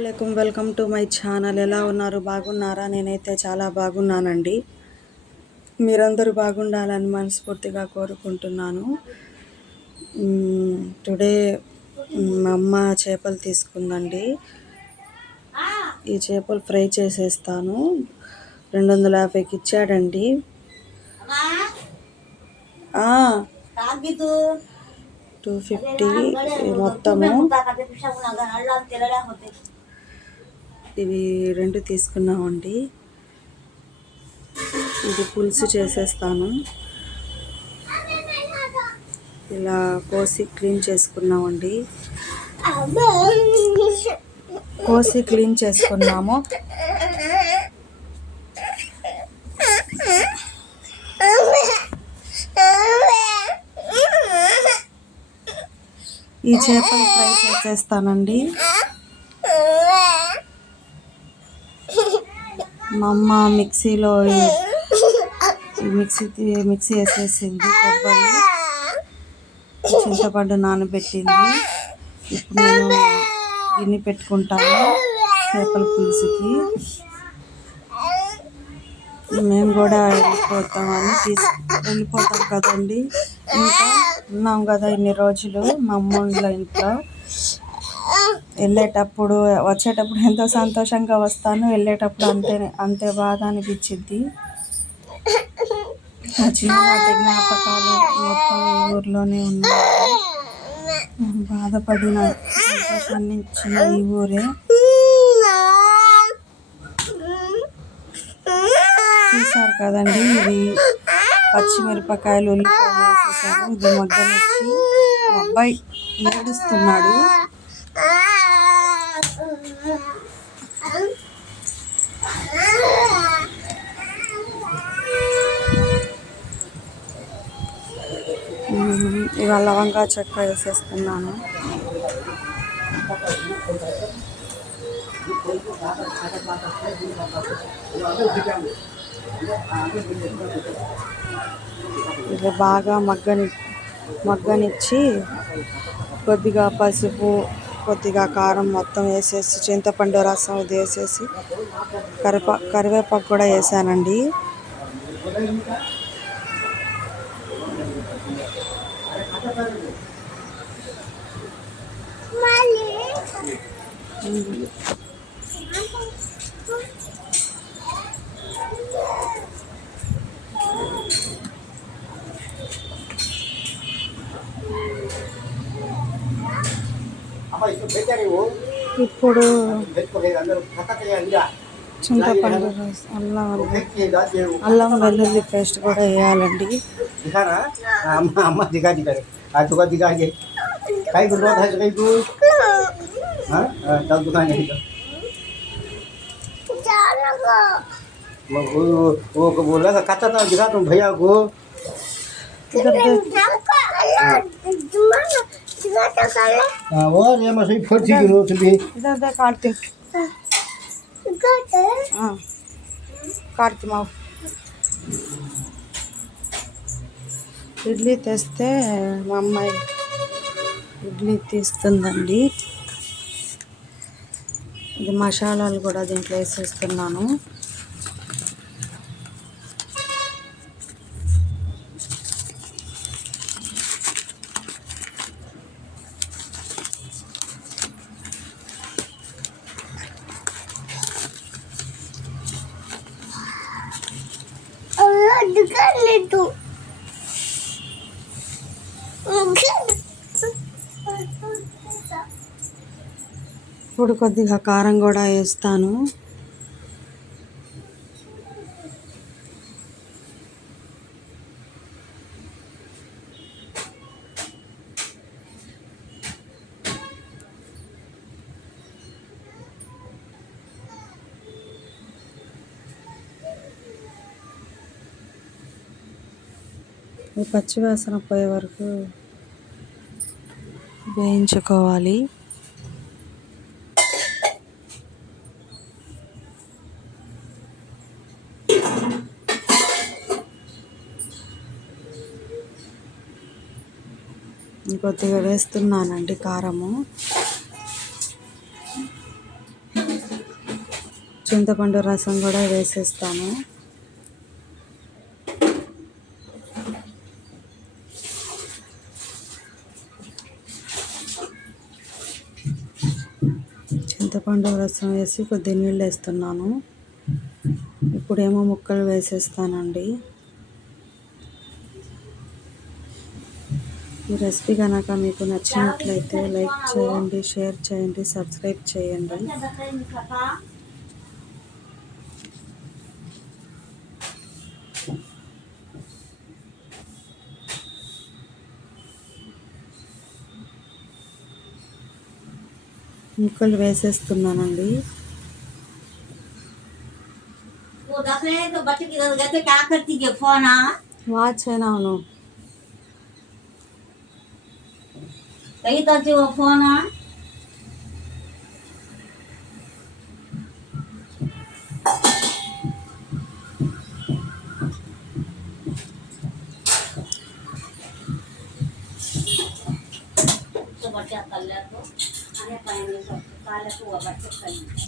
అస్సలాముఅలైకుం welcome to my channel. ఎలా ఉన్నారు? బాగున్నారా? నేనైతే చాలా బాగున్నానండి. మీరందరూ బాగుండాలని మనస్ఫూర్తిగా కోరుకుంటున్నాను. టుడే మా అమ్మ చేపలు తీసుకుందండి. ఈ చేపలు ఫ్రై చేసేస్తాను. 250కి ఇచ్చాడండి. 250 మొత్తము. ఇవి 2 తీసుకున్నామండి. ఇది పులుసు చేసేస్తాను. ఇలా కోసి క్లీన్ చేసుకున్నామండి. చేసుకున్నాము. ఈ చేపలు ఫ్రై చేసేస్తానండి. మా అమ్మ మిక్సీలో మిక్సీ వేసేసింది. కొబ్బరి, చింతపండు నానబెట్టింది. ఇప్పుడు నేను గిన్నె పెట్టుకుంటాను చేపల పులుసుకి. మేము కూడా వెళ్ళిపోతాం కదండి. ఇంకా ఉన్నాం కదా ఇన్ని రోజులు మా అమ్మోళ్ళ ఇంట్లో. వచ్చేటప్పుడు ఎంతో సంతోషంగా వస్తాను, వెళ్ళేటప్పుడు అంతే బాధ అనిపించింది. నా చిన్ననాటి జ్ఞాపకాలు మొత్తం ఈ ఊర్లోనే ఉన్నాయి. బాధపడిన సంతోషాన్ని ఇచ్చిన ఈ ఊరే. చూసారు కదండి, ఇది పచ్చిమిరపకాయలు, ఉల్లిపాయలు వేసేసాను. ఇది మగ్గనిచ్చి మా అబ్బాయి ఏడుస్తున్నాడు. ఇవాళ లవంగా చెక్క వేసేస్తున్నాను. ఇది బాగా మగ్గనిచ్చి కొద్దిగా పసుపు, కొద్దిగా కారం మొత్తం వేసేసి, చింతపండు రసం ఇది వేసేసి కరివేపాకు కూడా వేసానండి. ఇప్పుడు చింతపండు అల్లం వెల్లుల్లి పేస్ట్ కూడా వేయాలండి. कच्चा था दिखा तुम भैया को। और ये मछली फटी की रोटी भी इधर काटते माव ఇడ్లీ తెస్తే మా అమ్మాయి ఇడ్లీ తీస్తుందండి. ఇది మసాలాలు కూడా దీంట్లో వేసేస్తున్నాను. ఇప్పుడు కొద్దిగా కారం కూడా వేస్తాను. ఈ పచ్చివాసన పోయే వరకు వేయించుకోవాలి. కొద్దిగా వేస్తున్నానండి కారము. చింతపండు రసం కూడా వేసేస్తాను. చింతపండు రసం వేసి కొద్ది నీళ్ళు వేస్తున్నాను. ఇప్పుడేమో ముక్కలు వేసేస్తానండి. ఈ రెసిపీ కనుక మీకు నచ్చినట్లయితే లైక్ చేయండి, షేర్ చేయండి, సబ్స్క్రైబ్ చేయండి. ముక్కలు వేసేస్తున్నానండి. వాచ్ అయినాను ఫోన్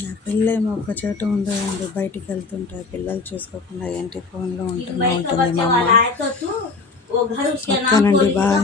నా పిల్లేమో ఒక చోట ఉండదండి, బయటికి వెళ్తుంటాయి. పిల్లలు చూసుకోకుండా ఏంటి ఫోన్లో ఉంటుంది మా అమ్మ. ఓకేనండి, బాయ్.